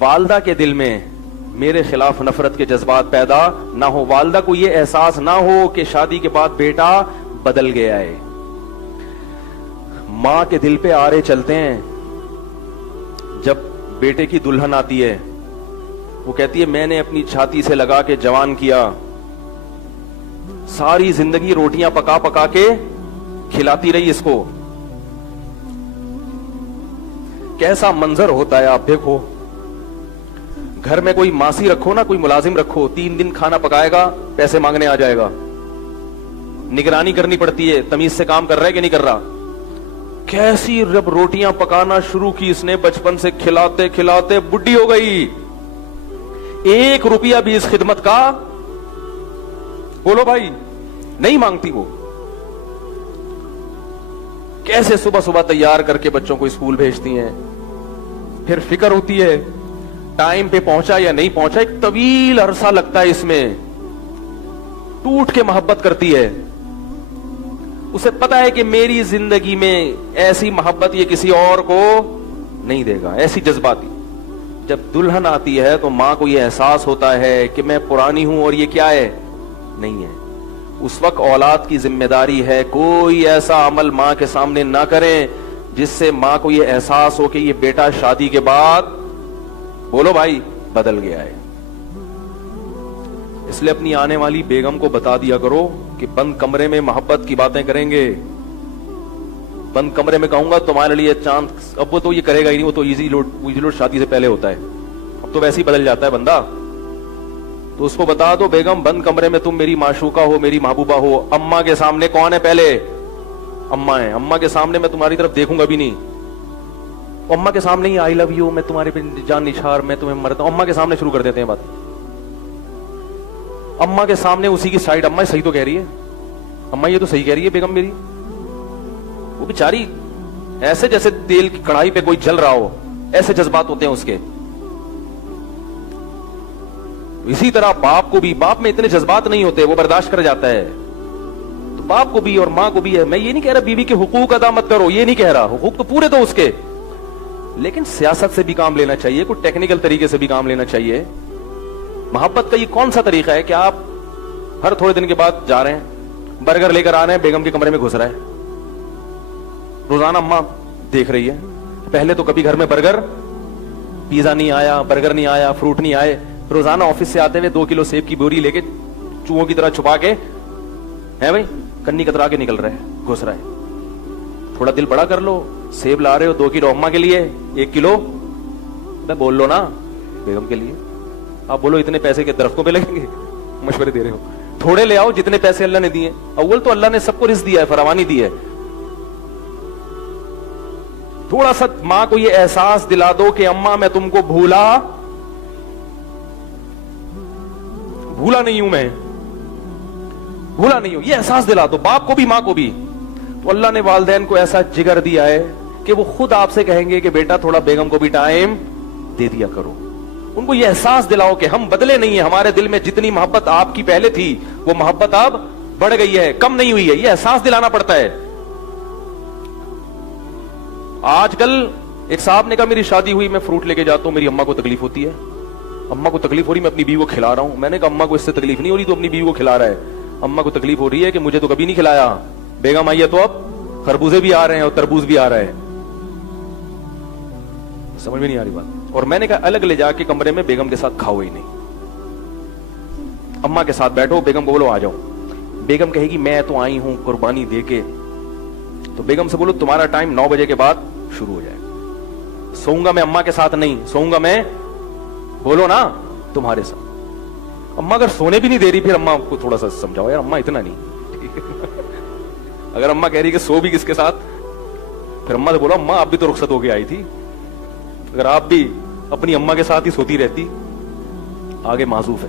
والدہ کے دل میں میرے خلاف نفرت کے جذبات پیدا نہ ہو, والدہ کو یہ احساس نہ ہو کہ شادی کے بعد بیٹا بدل گیا ہے. ماں کے دل پہ آرے چلتے ہیں. جب بیٹے کی دلہن آتی ہے, وہ کہتی ہے میں نے اپنی چھاتی سے لگا کے جوان کیا, ساری زندگی روٹیاں پکا پکا کے کھلاتی رہی اس کو. کیسا منظر ہوتا ہے آپ دیکھو. گھر میں کوئی ماسی رکھو نا, کوئی ملازم رکھو, 3 دن کھانا پکائے گا, پیسے مانگنے آ جائے گا. نگرانی کرنی پڑتی ہے تمیز سے کام کر رہا ہے کہ نہیں کر رہا. کیسی رب روٹیاں پکانا شروع کی اس نے, بچپن سے کھلاتے کھلاتے بڈھی ہو گئی. 1 روپیہ بھی اس خدمت کا بولو بھائی نہیں مانگتی. وہ کیسے صبح صبح تیار کر کے بچوں کو اسکول بھیجتی ہیں. پھر فکر ہوتی ہے ٹائم پہ پہنچا یا نہیں پہنچا, ایک طویل عرصہ لگتا ہے اس میں. ٹوٹ کے محبت کرتی ہے. اسے پتا ہے کہ میری زندگی میں ایسی محبت یہ کسی اور کو نہیں دے گا, ایسی جذباتی. جب دلہن آتی ہے تو ماں کو یہ احساس ہوتا ہے کہ میں پرانی ہوں اور یہ کیا ہے, نہیں ہے. اس وقت اولاد کی ذمہ داری ہے کوئی ایسا عمل ماں کے سامنے نہ کریں جس سے ماں کو یہ احساس ہو کہ یہ بیٹا شادی کے بعد بولو بھائی بدل گیا ہے. اس لیے اپنی آنے والی بیگم کو بتا دیا کرو کہ بند کمرے میں محبت کی باتیں کریں گے. بند کمرے میں کہوں گا تمہارے لیے چاند, اب وہ تو یہ کرے گا ہی نہیں, وہ تو ایزی لوڈ شادی سے پہلے ہوتا ہے, اب تو ویسے ہی بدل جاتا ہے بندہ. تو اس کو بتا دو بیگم بند کمرے میں تم میری معشوقہ ہو, میری محبوبہ ہو. اماں کے سامنے کون ہے پہلے, اماں ہے. اماں کے سامنے میں تمہاری طرف دیکھوں گا بھی نہیں. اماں کے سامنے ہی آئی لو یو, میں تمہارے پہ جان نچھار, میں تمہیں مرتا ہوں, اماں کے سامنے شروع کر دیتے ہیں بات. اماں کے سامنے اسی کی سائڈ, اماں صحیح تو کہہ رہی ہے, اماں یہ تو صحیح کہہ رہی ہے بیگم میری. وہ بیچاری ایسے جیسے تیل کی کڑھائی پہ کوئی جل رہا ہو, ایسے جذبات ہوتے ہیں اس کے. اسی طرح باپ کو بھی, باپ میں اتنے جذبات نہیں ہوتے, وہ برداشت کر جاتا ہے. تو باپ کو بھی اور ماں کو بھی ہے. میں یہ نہیں کہہ رہا بیوی کے حقوق ادا مت کرو, یہ نہیں کہہ رہا, حقوق تو پورے دو اس کے, لیکن سیاست سے بھی کام لینا چاہیے, کوئی ٹیکنیکل طریقے سے بھی کام لینا چاہیے. محبت کا یہ کون سا طریقہ ہے کہ آپ ہر تھوڑے دن کے بعد جا رہے ہیں, برگر لے کر آ رہے ہیں, بیگم کے کمرے میں گھس رہا ہے, روزانہ اماں دیکھ رہی ہے. پہلے تو کبھی گھر میں برگر, پیزا نہیں آیا, برگر نہیں آیا, فروٹ نہیں آئے. روزانہ آفس سے آتے ہوئے 2 کلو سیب کی بوری لے کے چوہوں کی طرح چھپا کے ہے بھائی کنی کترا کے نکل رہے ہیں, گھس رہا ہے. تھوڑا دل بڑا کر لو, سیب لا رہے ہو 2 کلو اماں کے لیے, 1 کلو میں بول لو نا بیگم کے لیے. آپ بولو اتنے پیسے کے درختوں پہ لگیں گے, مشورے دے رہے ہو. تھوڑے لے آؤ جتنے پیسے اللہ نے دیے. اول تو اللہ نے سب کو رزق دیا ہے, فراوانی دی ہے. تھوڑا سا ماں کو یہ احساس دلا دو کہ اماں میں تم کو بھولا نہیں ہوں, میں بھولا نہیں ہوں, یہ احساس دلا دو باپ کو بھی ماں کو بھی. تو اللہ نے والدین کو ایسا جگر دیا ہے کہ وہ خود آپ سے کہیں گے کہ بیٹا تھوڑا بیگم کو بھی ٹائم دے دیا کرو. ان کو یہ احساس دلاؤ کہ ہم بدلے نہیں ہیں, ہمارے دل میں جتنی محبت آپ کی پہلے تھی وہ محبت اب بڑھ گئی ہے, کم نہیں ہوئی ہے. یہ احساس دلانا پڑتا ہے. آج کل ایک صاحب نے کہا میری شادی ہوئی, میں فروٹ لے کے جاتا ہوں, میری اماں کو تکلیف ہوتی ہے. اماں کو تکلیف ہو رہی, میں اپنی بیوی کو کھلا رہا ہوں. میں نے کہا اماں کو اس سے تکلیف نہیں ہو رہی, تو اپنی بیوی کو کھلا رہا ہے. اماں کو تکلیف ہو رہی ہے کہ مجھے تو کبھی نہیں کھلایا, بیگم آئی ہے تو اب خربوزے بھی آ رہے ہیں اور تربوز بھی آ رہا ہے. سمجھ میں نہیں آ رہی بات. اور میں نے کہا الگ لے جا کے کمرے میں بیگم کے ساتھ کھاؤ ہی نہیں, اماں کے ساتھ بیٹھو, بیگم کو بولو آ جاؤ. بیگم کہے گی میں تو آئی ہوں قربانی دے کے, تو بیگم سے بولو تمہارا ٹائم 9 بجے کے بعد شروع ہو جائے. سوؤں گا میں اماں کے ساتھ نہیں, سوؤں گا میں بولو نا تمہارے ساتھ. اماں اگر سونے بھی نہیں دے رہی, پھر اماں کو تھوڑا سا سمجھاؤ یار اماں اتنا نہیں. اگر اماں کہہ رہی کہ سو بھی کس کے ساتھ, پھر اماں سے بولو اماں آپ بھی تو رخصت ہو کے آئی تھی, اگر آپ بھی اپنی اماں کے ساتھ ہی سوتی رہتی, آگے معذوف ہے.